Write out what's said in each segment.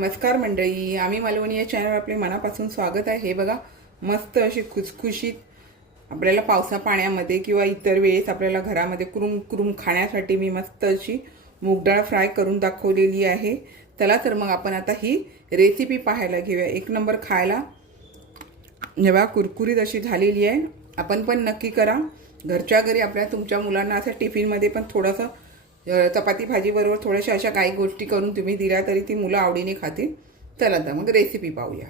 नमस्कार मंडळी, आम्ही मालवणी या चॅनल आपले मनापासून स्वागत आहे। हे बघा, मस्त अशी खुसखुशीत आपल्याला पावसा पाण्यामध्ये किंवा इतर वेळेस आपल्याला घरामध्ये कुरुम कुरुम खाण्यासाठी मी मस्त अशी मूग डाळ फ्राय करून दाखवलेली आहे। चला तर मग आपण आता ही रेसिपी पाहायला घेऊया। एक नंबर खायला जेव्हा कुरकुरीत अशी झालेली आहे। आपण पण नक्की करा घरच्या घरी आपल्या तुमच्या मुलांना असं टिफिनमध्ये पण थोडंसं चपाती भाजी बरोबर थोड्याशा अशा काही गोष्टी करून तुम्ही दिल्या तरी ती मुलं आवडीने खातील। चला तर मग रेसिपी पाहूया।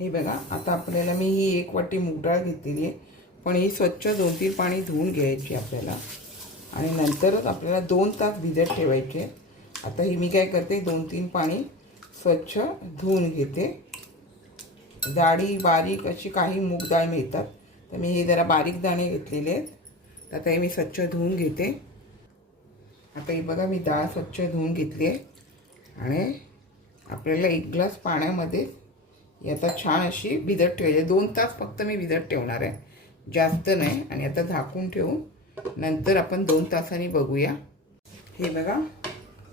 हे बघा, आता आपल्याला मी ही 1 वाटी मूग डाळ घेतलेली आहे, पण ही स्वच्छ 2-3 पाणी धुवून घ्यायची आपल्याला आणि नंतरच आपल्याला 2 तास भिजत ठेवायचे। आता ही मी काय करते, 2-3 पाणी स्वच्छ धुवून घेते। जाडी बारीक अशी काही मूग डाळ मिळतात, तर मी हे जरा बारीक दाणे घेतलेले आहेत। आता हे मी स्वच्छ धुवून घेते। आता ही बघा, मी डाळ स्वच्छ धुवून घेतली आहे आणि आपल्याला 1 ग्लास पाण्यामध्ये आता छान अशी भिजत ठेवायची। 2 तास फक्त मी भिजत ठेवणार आहे, जास्त नाही। आणि आता झाकून ठेवून नंतर आपण 2 तासांनी बघूया। हे बघा,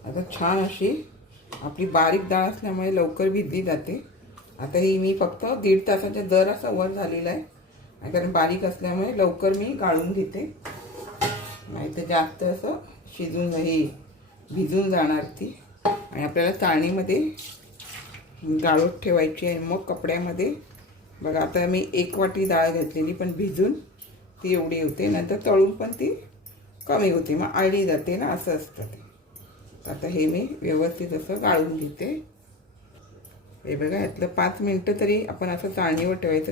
आता छान अशी आपली बारीक डाळ असल्यामुळे लवकर भिजली जाते। आता ही मी फक्त 1.5 तासाच्या जरासा वर झालेला आहे, कारण बारीक असल्यामुळे लवकर मी गाळून घेते, नाही तर जास्त असं शिजून भिजून जाणार ती। आणि आपल्याला चाळणीमध्ये गाळून ठेवायची आहे। मग कपड्यामध्ये बघा, आता मी 1 वाटी डाळ घेतलेली, पण भिजून ती एवढी होते, नंतर तळून पण ती कमी होते, मग आळली जाते ना, असं असतं ते। आता हे मी व्यवस्थित असं गाळून घेते। हे बघा, यातलं 5 मिनटं तरी आपण असं चाळणीवर ठेवायचं,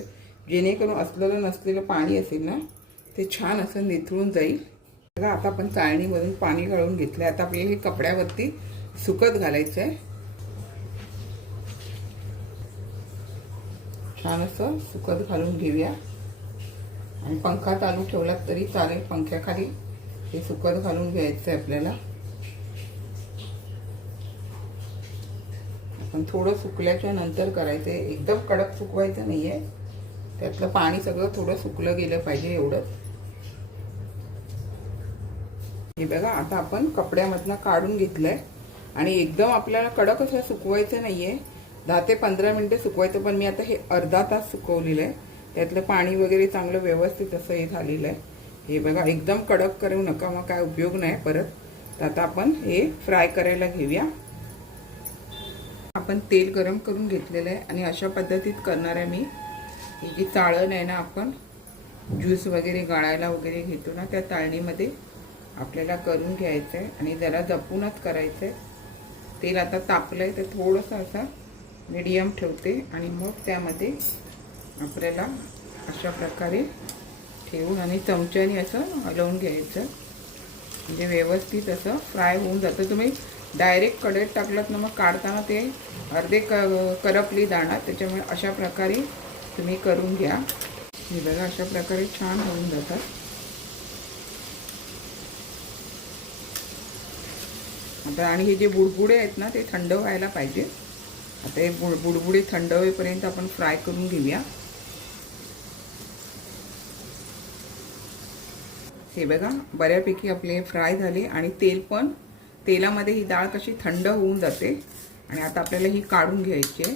जेणेकरून असलेलं नसलेलं पाणी असेल ना ते छान असं निथळून जाईल। बघा, आता आपण चाळणीमधून पाणी गाळून घेतलं। आता आपल्याला हे कपड्यावरती सुकत घालायचं आहे। छान असं सुकत घालून घेऊया आणि पंखा चालू ठेवला तरी चालेल, पंख्याखाली हे सुकत घालून घ्यायचं आहे आपल्याला। आपण थोडं सुकल्याच्या नंतर करायचं आहे, एकदम कडक सुकवायचं नाही आहे, त्यातलं पाणी सगळं थोडं सुकलं गेलं पाहिजे, एवढंच। हे बघा, आता आपण कपड्यामधनं काढून घेतलंय आणि एकदम आपल्याला कडक असं सुकवायचं नाहीये, 10 ते 15 मिनिटं सुकवायचं। पण मी आता हे अर्धा तास सुकवलेलं आहे, त्यातलं पाणी वगैरे चांगलं व्यवस्थित असं हे झालेलं आहे। हे बघा, एकदम कडक करू नका, मग काय उपयोग नाही परत। आता आपण हे फ्राय करायला घेऊया। आपण तेल गरम करून घेतलेलं आहे आणि अशा पद्धतीत करणार आहे मी। ही जी चाळण आहे ना, आपण ज्यूस वगैरे गाळायला वगैरे घेतो ना, त्या चाळणीमध्ये आपल्याला करून घ्यायचं आहे आणि जरा जपूनच करायचं आहे। तेल आता तापलं आहे, तर थोडंसं असं मीडियम ठेवते आणि मग त्यामध्ये आपल्याला अशा प्रकारे ठेवून आणि चमच्याने असं हलवून घ्यायचं, म्हणजे व्यवस्थित असं फ्राय होऊन जातं। तुम्ही डायरेक्ट कढईत टाकलात ना, मग काढताना ते अर्धे करपली जाणार, त्याच्यामुळे अशा प्रकारे तुम्ही करून घ्या। हे बघा, अशा प्रकारे छान होऊन जातात। आता आणि हे जे बुडबुडे आहेत ना, ते थंड व्हायला पाहिजे। आता हे बुडबुडे थंड होईपर्यंत आपण फ्राय करून घेऊया। हे बघा, बऱ्यापैकी आपले फ्राय झाले आणि तेलामध्ये ही डाळ कशी थंड होऊन जाते। आणि आता आपल्याला ही काढून घ्यायची आहे,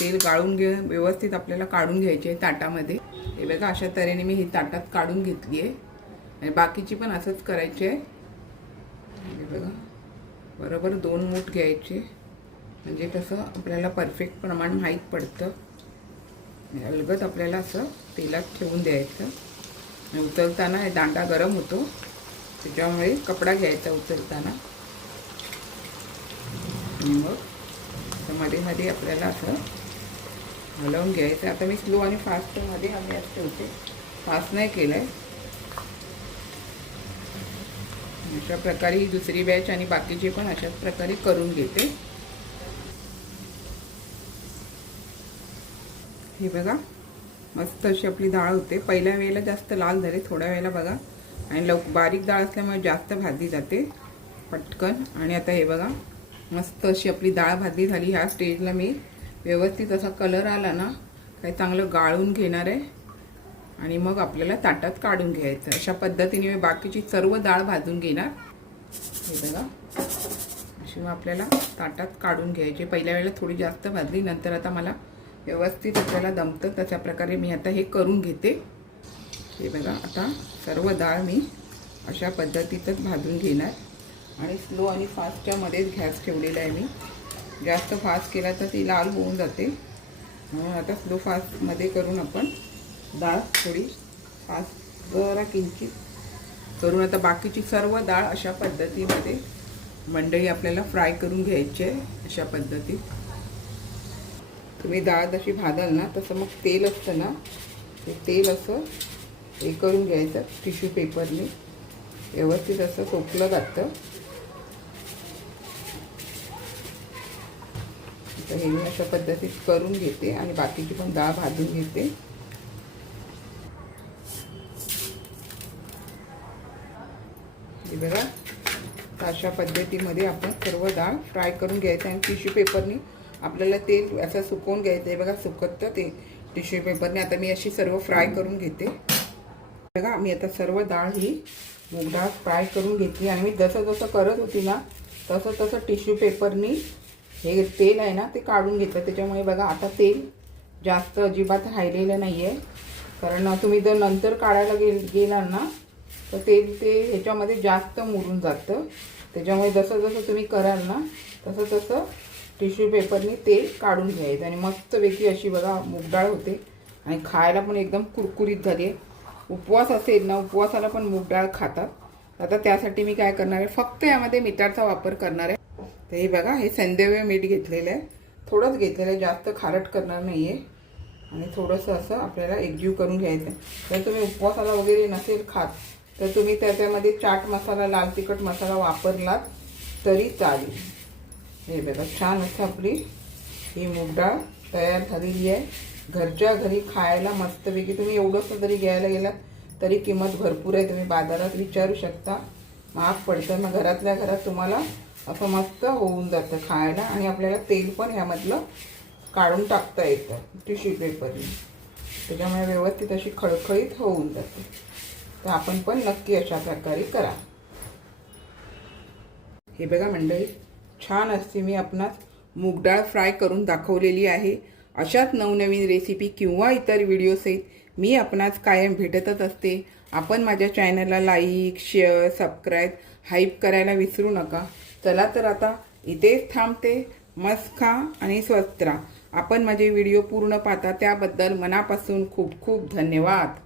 तेल गाळून व्यवस्थित आपल्याला काढून घ्यायची आहे ताटामध्ये। हे बघा, अशा तऱ्हेने मी ही ताटात काढून घेतली आहे आणि बाकीची पण असंच करायची आहे। हे बघा, बरोबर 2 मूठ घ्यायचे, म्हणजे कसं आपल्याला परफेक्ट प्रमाण माहीत पडतं। अलगद आपल्याला असं तेलात ठेवून द्यायचं। उचलताना दांडा गरम होतो, त्याच्यामुळे कपडा घ्यायचा उचलताना आणि मग मध्ये मध्ये आपल्याला असं हलवून घ्यायचं। आता मी स्लो आणि फास्टमध्ये आम्ही असं ठेवते, फास्ट नाही केलं आहे। अशा प्रकारे ही दुसरी बॅच आणि बाकीचे पण अशाच प्रकारे करून घेते। हे बघा, मस्त अशी आपली डाळ होते। पहिल्या वेळेला जास्त लाल झाले, थोड्या वेळेला बघा, आणि बारीक डाळ असल्यामुळे जास्त भाजली जाते पटकन। आणि आता हे बघा, मस्त अशी आपली डाळ भाजली झाली। ह्या स्टेजला मी व्यवस्थित असा कलर आला ना, काही चांगलं गाळून घेणार आहे आणि मग आपल्याला ताटात काढून घ्यायचं। अशा पद्धतीने मी बाकीची सर्व डाळ भाजून घेणार। हे बघा, शिवाय आपल्याला ताटात काढून घ्यायचे. पहिल्या वेळेला थोडी जास्त भाजली, नंतर आता मला व्यवस्थित आपल्याला जमतं तशा प्रकारे मी आता हे करून घेते. हे बघा, आता सर्व डाळ मी अशा पद्धतीतच भाजून घेणार आणि स्लो आणि फास्टच्या मध्येच गॅस ठेवलेला आहे मी. जास्त फास्ट केला तर ती लाल होऊन जाते, म्हणून आता स्लो फास्टमध्ये करून आपण डाळ थोडी फास्ट जरा किंचित करून आता बाकीची सर्व डाळ अशा पद्धतीमध्ये मंडळी आपल्याला फ्राय करून घ्यायची आहे. अशा पद्धतीत तुम्ही डाळ जशी भाजाल ना तसं मग तेल असतं ना, ते तेल असं हे करून घ्यायचं. टिश्यू पेपरने व्यवस्थित असं सोपलं जातं. तर हे मी अशा पद्धतीत करून घेते आणि बाकीची पण डाळ भाजून घेते. हे बघा, अशा पद्धतीमध्ये आपण सर्व डाळ फ्राय करून घ्यायचं आणि टिश्यू पेपरने आपल्याला तेल असं सुकवून घ्यायचं आहे. बघा, सुकतं ते टिश्यू पेपरने. आता मी अशी सर्व फ्राय करून घेते. बघा, मी आता सर्व डाळ ही मूग डाळ फ्राय करून घेतली आणि मी जसं जसं करत होती ना तसं तसं टिश्यू पेपरने हे तेल आहे ना ते काढून घेतलं. त्याच्यामुळे बघा आता तेल जास्त अजिबात राहिलेलं नाही आहे, कारण तुम्ही जर नंतर काढायला गेलात ना तर तेल ते ह्याच्यामध्ये जास्त मुरून जातं. त्याच्यामुळे जसं जसं तुम्ही कराल ना तसं तसं टिश्यू पेपरने तेल काढून घ्यायचं आणि मस्तपैकी अशी बघा मूग डाळ होते आणि खायला पण एकदम कुरकुरीत झाली आहे. उपवास असेल ना, उपवासाला पण मूग डाळ खातात. आता त्यासाठी मी काय करणार आहे, फक्त यामध्ये मीठाचा वापर करणार आहे. तर हे बघा, हे संदेव मीठ घेतलेलं आहे, थोडंच घेतलेलं आहे, जास्त खारट करणार नाही आहे आणि थोडंसं असं आपल्याला एकजीव करून घ्यायचं आहे. जर तुम्ही उपवासाला वगैरे नसेल खात तर तुम्ही त्याच्यामध्ये चाट मसाला, लाल तिखट मसाला वापरलात तरी चालेल. हे बघा, छान असं आपली ही मूग डाळ तयार झालेली आहे. घरच्या घरी खायला मस्तपैकी. तुम्ही एवढंसं जरी घ्यायला गेलात तरी किंमत भरपूर आहे. तुम्ही बाजारात विचारू शकता, महाग पडतं. मग घरातल्या घरात तुम्हाला असं मस्त होऊन जातं खायला आणि आपल्याला तेल पण ह्यामधलं काढून टाकता येतं टिश्यू पेपरने. त्याच्यामुळे व्यवस्थित अशी खळखळीत होऊन जाते. तर आपण पण नक्की अशा प्रकारे करा. हे बघा मंडळी, छान असते मी आपणास मूग डाळ फ्राय करून दाखवलेली आहे. अशाच नवनवीन रेसिपी किंवा इतर व्हिडिओसहित मी आपणास कायम भेटतच असते. आपण माझ्या चॅनलला लाईक, शेअर, सबस्क्राईब, हाईप करायला विसरू नका. चला तर आता इथेच थांबते. मस्त खा आणि स्वस्त राहा. आपण माझे व्हिडिओ पूर्ण पाहता त्याबद्दल मनापासून खूप खूप धन्यवाद.